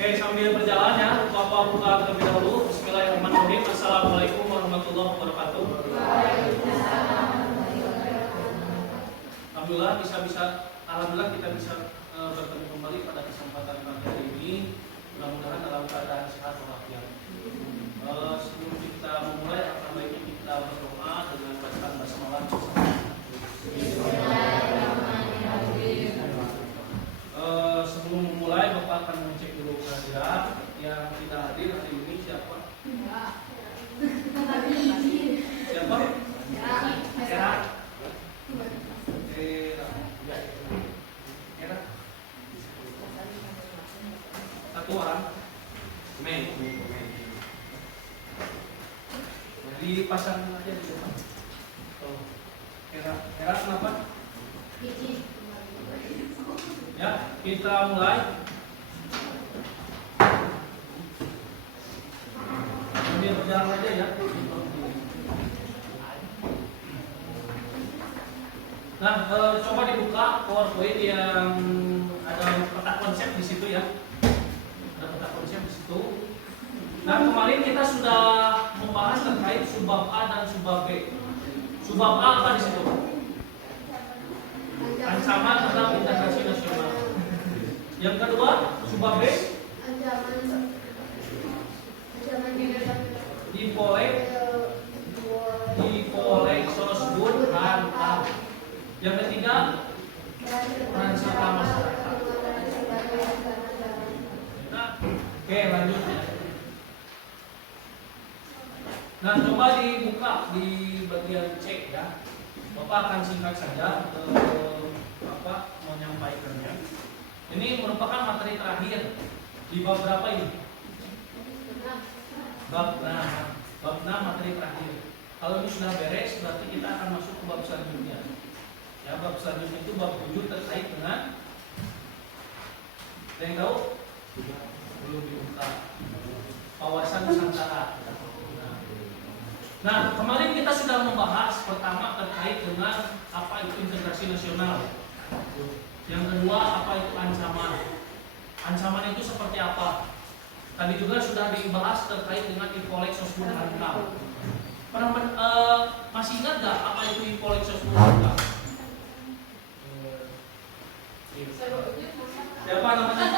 Oke, sambil berjalan ya, Bapak buka terlebih dahulu. Bismillahirrahmanirrahim. Assalamualaikum warahmatullahi wabarakatuh. Alhamdulillah Alhamdulillah kita bisa bertemu kembali pada kesempatan pagi hari ini. Mudah-mudahan dalam keadaan sehat walafiat. Sebelum kita memulai, akan baiknya kita berdoa dengan bacaan basmalah. Sebelum memulai, Bapak akan mengecek dulu kehadiran. Yang tidak hadir hari ini siapa? Siapa? Era. Satu orang. Dipasang aja di depan. Era kenapa? Ya, kita mulai. Sambil berjalan aja ya. Nah, coba dibuka PowerPoint yang ada peta konsep di situ ya. Ada peta konsep di situ. Nah, kemarin kita sudah membahas terkait subbab A dan subbab B. Subbab A apa di situ? Ancaman terhadap integrasi nasional. Yang kedua, subbab B? Dipolek sosbud hantar. Yang ketiga, peran serta masyarakat. Nah, oke lanjut ya. Nah, coba dibuka di bagian cek ya. Bapak akan singkat saja menyampaikannya. Ini merupakan materi terakhir di bab berapa ini? Bab 6 materi terakhir. Kalau ini sudah beres, berarti kita akan masuk ke bab selanjutnya. Ya, bab selanjutnya itu bab 7 terkait dengan, ada yang tahu? Belum dibuka. Kawasan Nusantara. Nah, kemarin kita sudah membahas pertama terkait dengan apa itu integrasi nasional. Yang kedua, apa itu ancaman. Ancaman itu seperti apa? Tadi juga sudah dibahas terkait dengan Ipolek Sosbud Hankam. Masih ingat gak apa itu Ipolek Sosbud Hankam? Siapa namanya?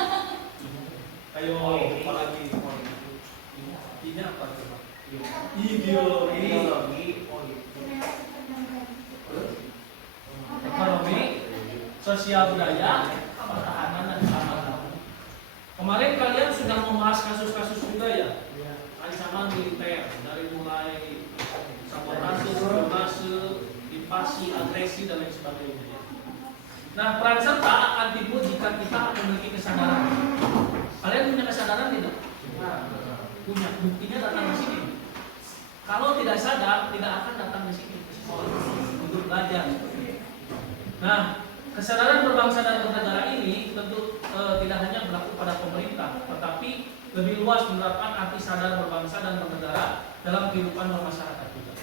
Ayo, apa lagi? Ini apa coba? Ideologi ekonomi, sosial budaya, pertahanan dan keamanan. Kemarin kalian sudah membahas kasus-kasus juga ya, ancaman militer dari mulai sabotase, spionase, invasi, agresi dan lain sebagainya. Nah, peran serta akan timbul jika kita memiliki kesadaran. Kalian punya kesadaran tidak? Punya. Buktinya datang ke sini. Kalau tidak sadar, tidak akan datang ke sini ke sekolah untuk belajar. Nah, kesadaran berbangsa dan bernegara ini tentu tidak hanya berlaku pada pemerintah, tetapi lebih luas menerapkan arti sadar berbangsa dan bernegara dalam kehidupan bermasyarakat juga.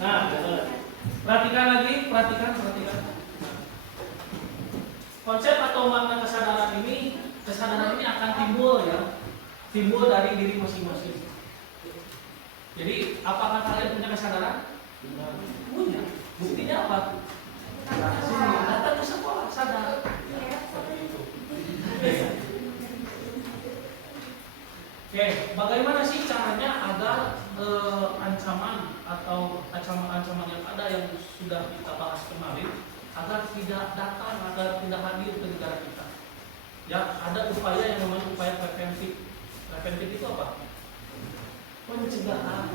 Nah, perhatikan lagi, perhatikan. Konsep atau makna kesadaran ini akan timbul ya. Timbul dari diri masing-masing. Jadi, apakah kalian punya kesadaran? Punya. Buktinya apa? Sini, datang ke sekolah, sadar. Oke, bagaimana sih caranya agar ancaman atau ancaman yang ada yang sudah kita bahas kemarin agar tidak datang, agar tidak hadir ke negara kita? Ya, ada upaya yang namanya upaya preventif. Preventif itu apa? Pencegahan.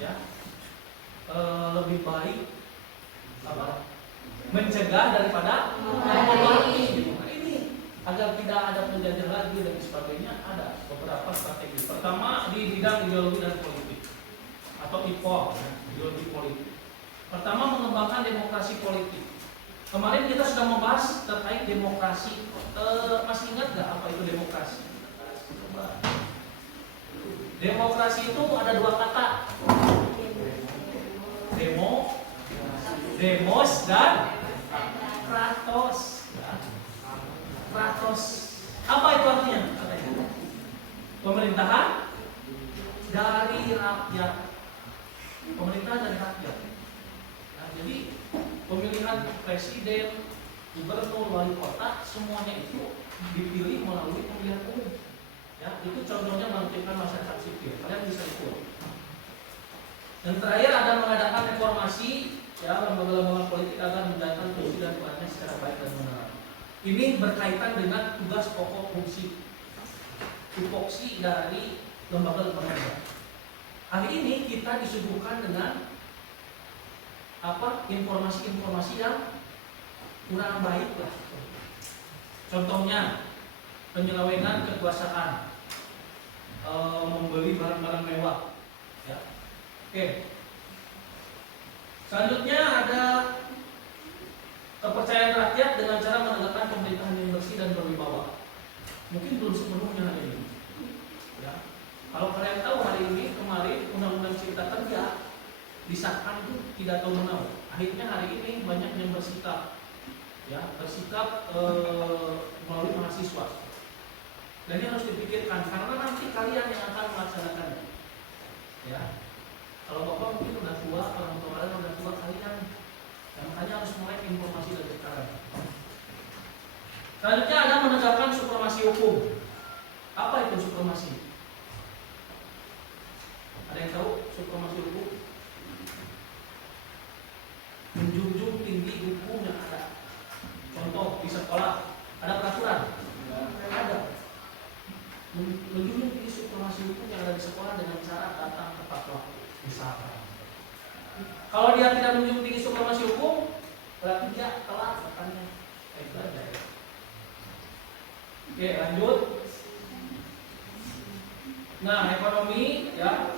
Ya, lebih baik apa? Mencegah daripada mengobati. Ini agar tidak ada penjajah lagi dan sebagainya, ada beberapa strategi. Pertama di bidang ideologi dan politik atau IPO, ideologi politik. Pertama, mengembangkan demokrasi politik. Kemarin kita sudah membahas terkait demokrasi. Masih ingat nggak apa itu demokrasi? Demokrasi itu ada dua kata. Demos dan kratos. Kratos. Apa itu artinya? Katanya pemerintahan dari rakyat. Pemerintahan dari rakyat. Nah, jadi pemilihan presiden, gubernur, wali kota, semuanya itu dipilih melalui pemilihan umum. Ya, itu contohnya menertibkan masyarakat sipil. Kalian bisa ikut. Dan terakhir ada mengadakan reformasi, ya, lembaga-lembaga politik agar menjalankan fungsi dan perannya secara baik dan benar. Ini berkaitan dengan tugas pokok fungsi tupoksi dari lembaga-lembaga. Hari ini kita disuguhkan dengan informasi-informasi yang kurang baik lah. Contohnya penyelewengan kekuasaan, membeli barang-barang mewah. Ya. Oke. Selanjutnya ada kepercayaan rakyat dengan cara menegakkan pemerintahan yang bersih dan berwibawa. Mungkin belum sepenuhnya hari ini. Ya. Kalau kalian tahu hari ini kemarin Undang-Undang Cipta Kerja disahkan itu tidak tahu menau. Akhirnya hari ini banyak yang bersikap, ya, melalui mahasiswa. Dan ini harus dipikirkan karena nanti kalian yang akan melaksanakannya. Ya. Kalau bapak mungkin udah tua, orang tua kalian udah tua, kalian makanya harus mulai informasi dari sekarang. Selanjutnya ada menegakkan supremasi hukum. Apa itu supremasi? Ada yang tahu supremasi hukum? Menjunjung tinggi hukum yang ada. Contoh di sekolah ada peraturan? Ada. Menjunjung tinggi supremasi hukum yang ada di sekolah dengan cara datang tepat waktu. Misalkan, kalau dia tidak menjunjung tinggi supremasi hukum, berarti dia telat datangnya. Itu aja. Oke, lanjut. Nah, ekonomi, ya.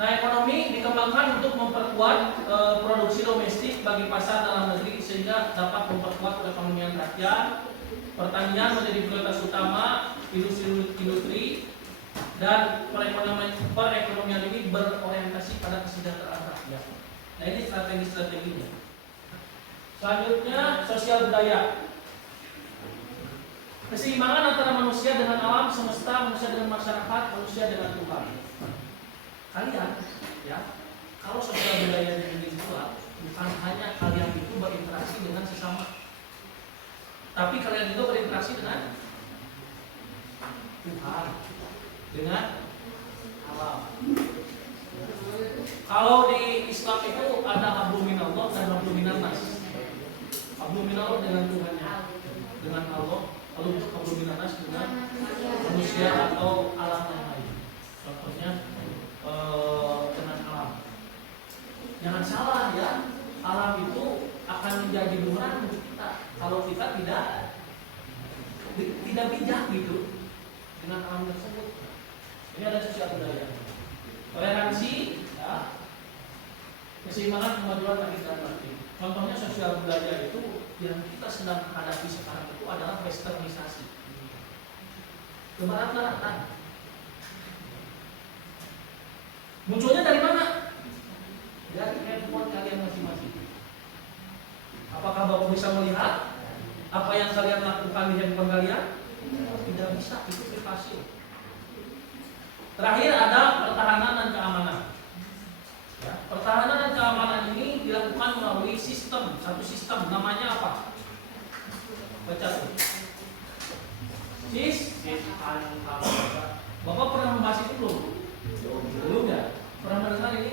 Nah, ekonomi dikembangkan untuk memperkuat produksi domestik bagi pasar dalam negeri sehingga dapat memperkuat perekonomian rakyat. Pertanian menjadi prioritas utama, industri dan perekonomian ini berorientasi pada kesejahteraan rakyat. Nah, ini strategi-strateginya. Selanjutnya, sosial budaya. Keseimbangan antara manusia dengan alam semesta, manusia dengan masyarakat, manusia dengan Tuhan. Kalian, ya, kalau sosial budaya ini dibuat, bukan hanya kalian itu berinteraksi dengan sesama, tapi kalian juga berinteraksi dengan Tuhan, dengan alam. Kalau di Islam itu ada hablum minallah dan hablum minannas. Hablum minallah dengan Tuhannya, dengan Allah. Lalu untuk hablum minannas dengan manusia atau alam yang lain. Contohnya dengan alam. Jangan salah ya, alam itu akan menjadi bumerang untuk kita kalau kita tidak bijak gitu dengan alam tersebut. Ini ada sosial budaya, toleransi, ya, keseimbangan kemajuan bagi dan mati. Contohnya sosial budaya itu yang kita sedang hadapi sekarang itu adalah westernisasi, kebarat-baratan. Munculnya dari mana? Dari handphone kalian masing-masing. Apakah Bapak bisa melihat apa yang kalian lakukan di handphone kalian? Tidak bisa, itu privasi. Terakhir ada pertahanan dan keamanan. Ya, pertahanan dan keamanan ini dilakukan melalui satu sistem, namanya apa? Baca tuh. Bapak pernah membahas itu belum? Belum ya? Pernah mendengar ini?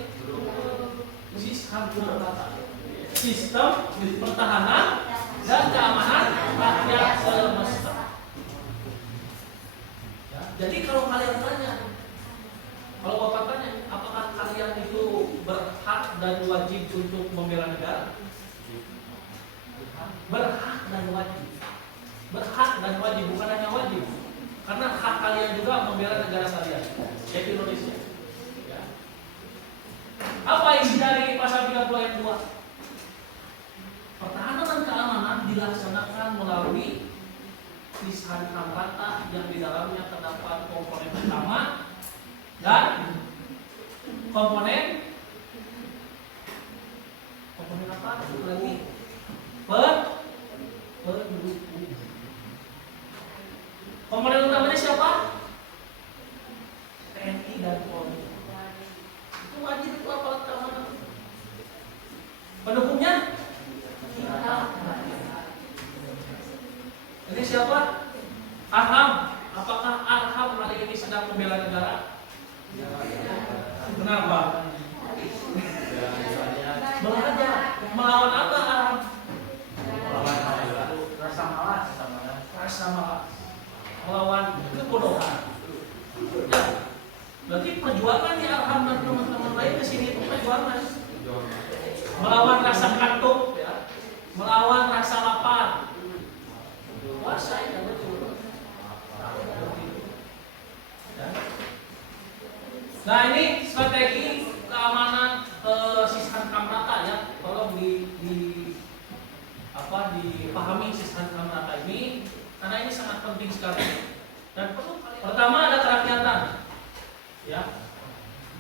Sistem pertahanan dan keamanan rakyat semesta. Ya, jadi kalau kalian tanya, kalau Bapak tanya, apakah kalian itu berhak dan wajib untuk membela negara? Berhak dan wajib. Berhak dan wajib, bukan hanya wajib. Karena hak kalian juga membela negara kalian, yaitu Indonesia. Ya. Apa isi dari pasal 30 ayat 2? Pertahanan dan keamanan dilaksanakan melalui pisahan kata yang di dalamnya terdapat komponen pertama dan komponen Komen apa? Lagi. Pendukung. Komponen utamanya siapa? TNI dan Polri. Itu wajib itu aparat keamanan. Pendukungnya? Kita. Ini siapa? Arham. Apakah Arham hari ini sedang membela negara? Kenapa? Belajar. Melawan apa Arham? Rasa malas. Melawan kebodohan. Ya. Berarti perjuangan di Arham dan teman-teman lain ke sini itu perjuangan. Melawan rasa kantuk, ya. Melawan rasa lapar. Puasa ya betul. Nah ini strategi keamanan Sishan Kamrata ya. Tolong dipahami Sishan Kamrata ini karena ini sangat penting sekali. Dan pertama ada kerakyatan. Ya.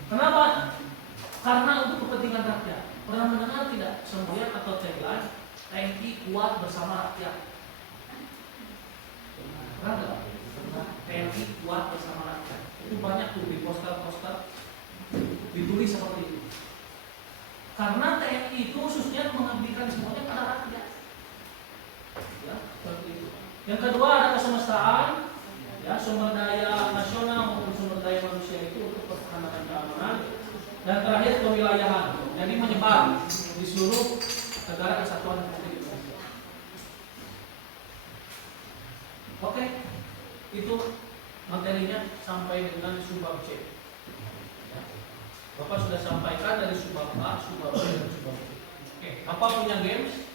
Kenapa? Karena untuk kepentingan rakyat. Pernah mendengar tidak semboyan atau tagline TNI kuat bersama rakyat? Pernah nggak? TNI kuat bersama rakyat. Itu banyak tuh di poster-poster ditulis seperti itu. Karena TNI itu khususnya mengabdikan semuanya pada rakyat. Ya, seperti itu. Yang kedua ada kesemestaan, ya, sumber daya nasional maupun sumber daya manusia itu untuk pertahanan keamanan. Dan terakhir kewilayahan, jadi menyebar di seluruh negara kesatuan Republik Indonesia. Oke, itu materinya sampai dengan subbab C. Ya. Bapak sudah sampaikan dari subbab A, subbab B, dan subbab C. Oke, Bapak punya games?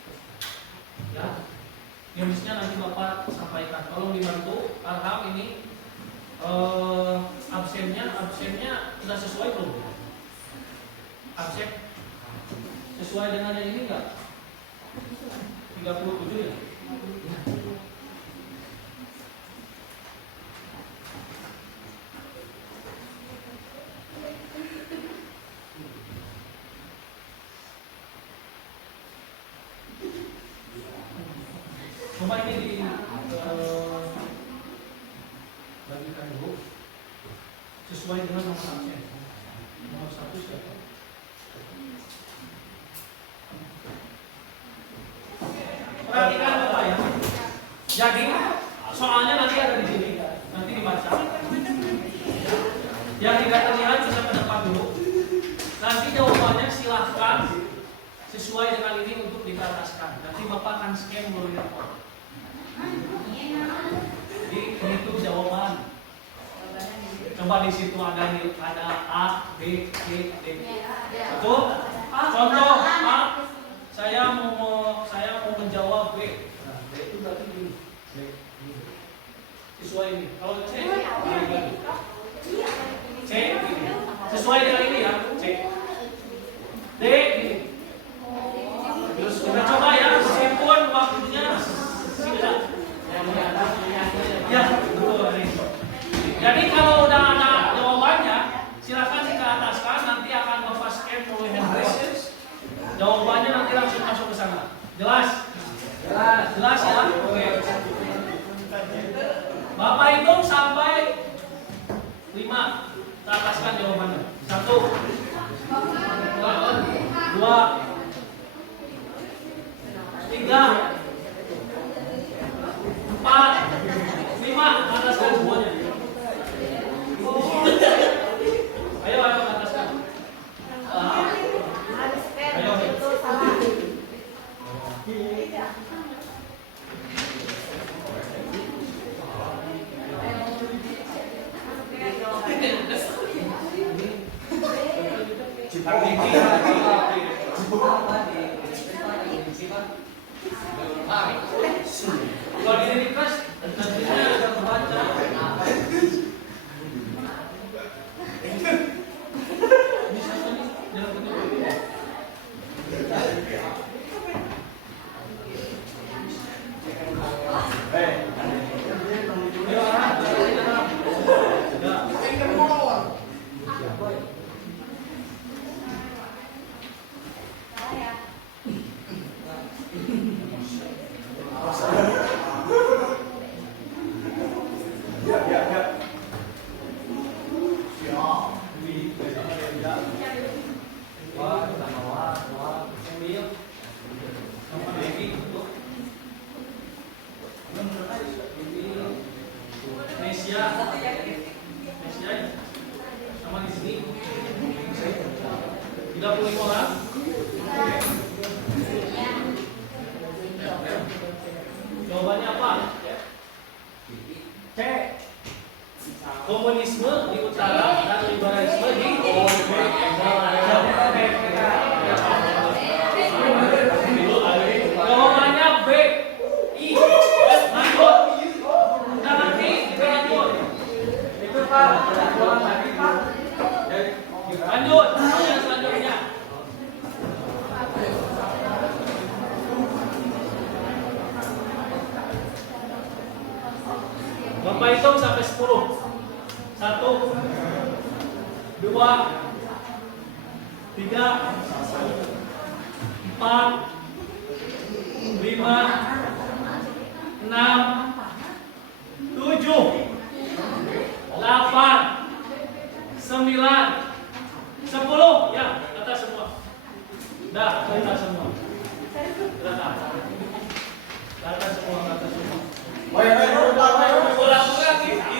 Ya, gamesnya nanti Bapak sampaikan. Tolong dibantu. Arham ini absennya sudah sesuai belum? Absen sesuai dengan yang ini enggak? 37 ya? Coba ini bagikan dulu sesuai dengan nomor absen. Nomor 1 siapa? Perhatikan Bapak ya. Jadi soalnya nanti ada di sini, nanti dibaca. Yang tidak terlihat sudah ke depan dulu. Nanti jawabannya silahkan sesuai dengan ini untuk dikerataskan. Nanti Bapak akan scan melalui laptop. Jadi itu jawaban. Coba di situ ada A, B, C, D. Betul? Contoh A, saya mau menjawab B. Nah, B itu berarti B. Sesuai ini. Kalau C, C sesuai dengan ini ya, C. D ini. Terus kita coba ya, simpul waktunya singkat. Ya, betul ini. Jadi kalau udah ada jawabannya, silakan dikerataskan. Nanti akan Bapak scan melalui handphone. Jawabannya nanti langsung masuk ke sana. Jelas? Jelas ya? Oke. Bapak hitung sampai 5. Kerataskan jawabannya. 1, 2, 3, 4, 5. Kerataskan semuanya. Ayo kerataskan. Ayo. Kalau di kelas nantinya ada kebaca. 35 orang? Jawabannya apa? C. Komunisme di utara dan liberalisme di jawabannya B. I. Lanjut. Kita nanti kita lanjut. Itu Pak. Lanjut. Yang selanjutnya. Bapak hitung sampai 10. 1, 2, 3, 4, 5, 6, 7, 8, 9, 10. Ya, kata semua. Dah, kata semua. Kata semua.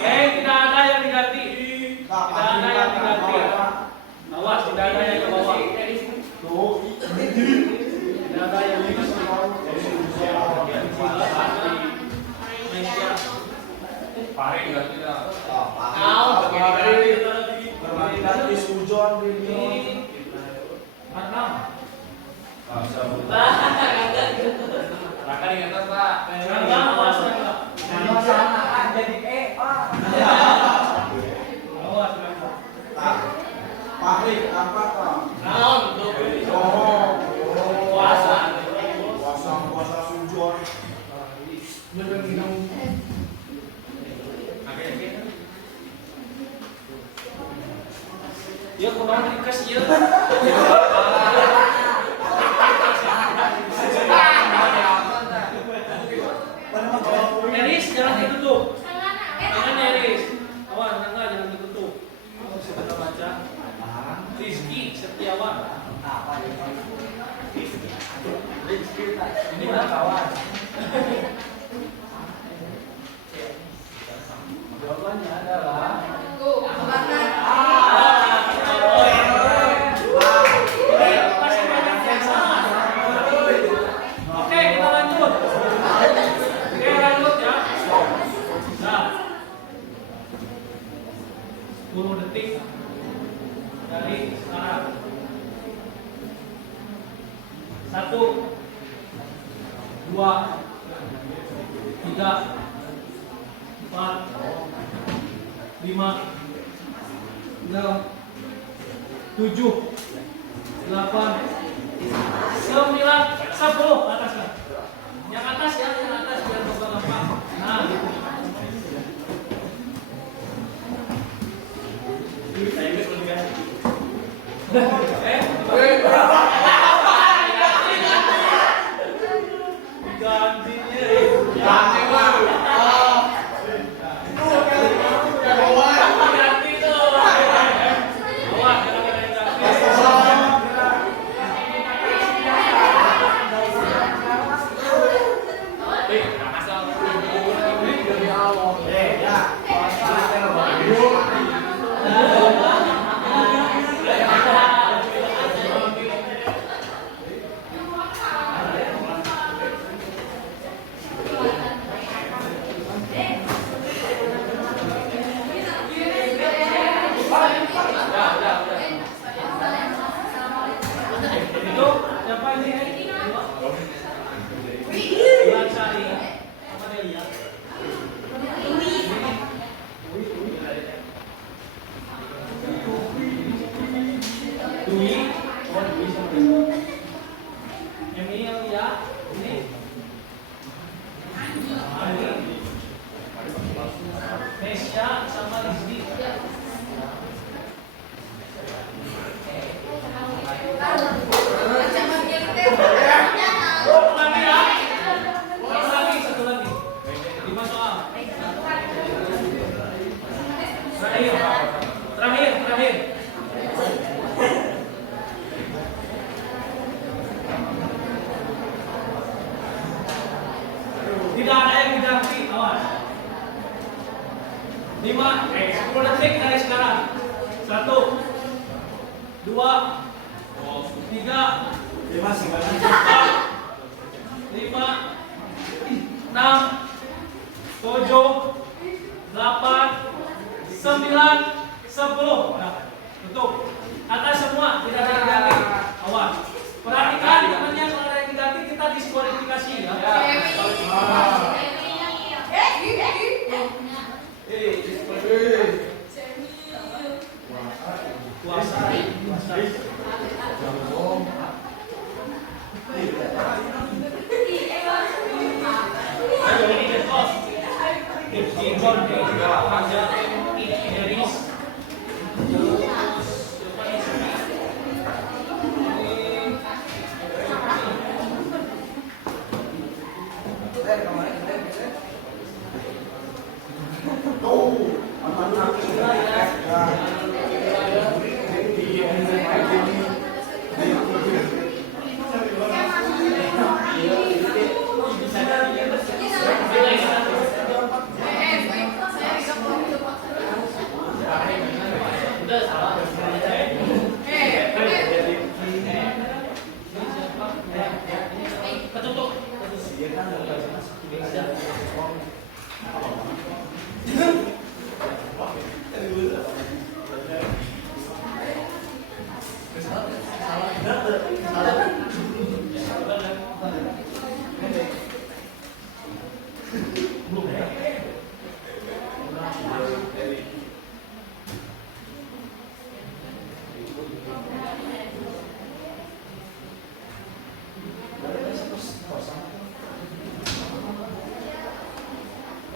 Tidak ada yang diganti. Awas, tidak ada yang ke bawah. Tidak ada yang diganti. Pare ganti dah. Ganti sujon ini. Enam. Raka di atas, Pak. Awas, jadi Pak. Awas, Pahrik apa, Pak? Naon, puasa sujon. Ya, kurang dikasih ya. Eris, jangan ditutup. Jangan Eris. Awan, jangan ditutup. Kita baca. Rizky Setiawan. Ini udah kawan. Jawabannya adalah Oke, kita lanjut. Oke, lanjut ya. Nah, 10 detik dari sekarang. 1, 2, 3, 4, 5, 6, 7, 8, 9, 10. Atas kan? Yang atas ya, yang atas biar gampang. Nah, gitu. Saya ini belum ganti. Terakhir. Tidak ada yang diganti, awas. 10 detik dari sekarang. 1, 2, 3, 4, 5, 6, 7, 8, 9, 10. Nah, tutup. Atas semua, tidak ada yang diganti. Awas. Perhatikan temannya, kalau ada yang diganti kita diskualifikasi ya. Puasa.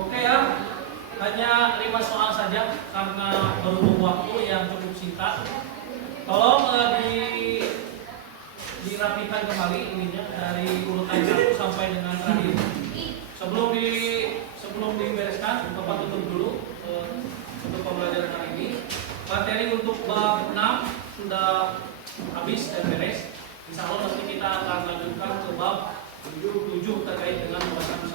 Oke ya, hanya 5 soal saja karena berhubung waktu yang cukup singkat. Tolong dirapikan kembali ininya dari urutan 1 sampai dengan terakhir. Sebelum dibereskan, Bapak tutup dulu untuk pembelajaran hari ini. Materi untuk bab 6 sudah habis dan beres. Insya Allah nanti kita akan lanjutkan ke bab 7 terkait dengan pembahasan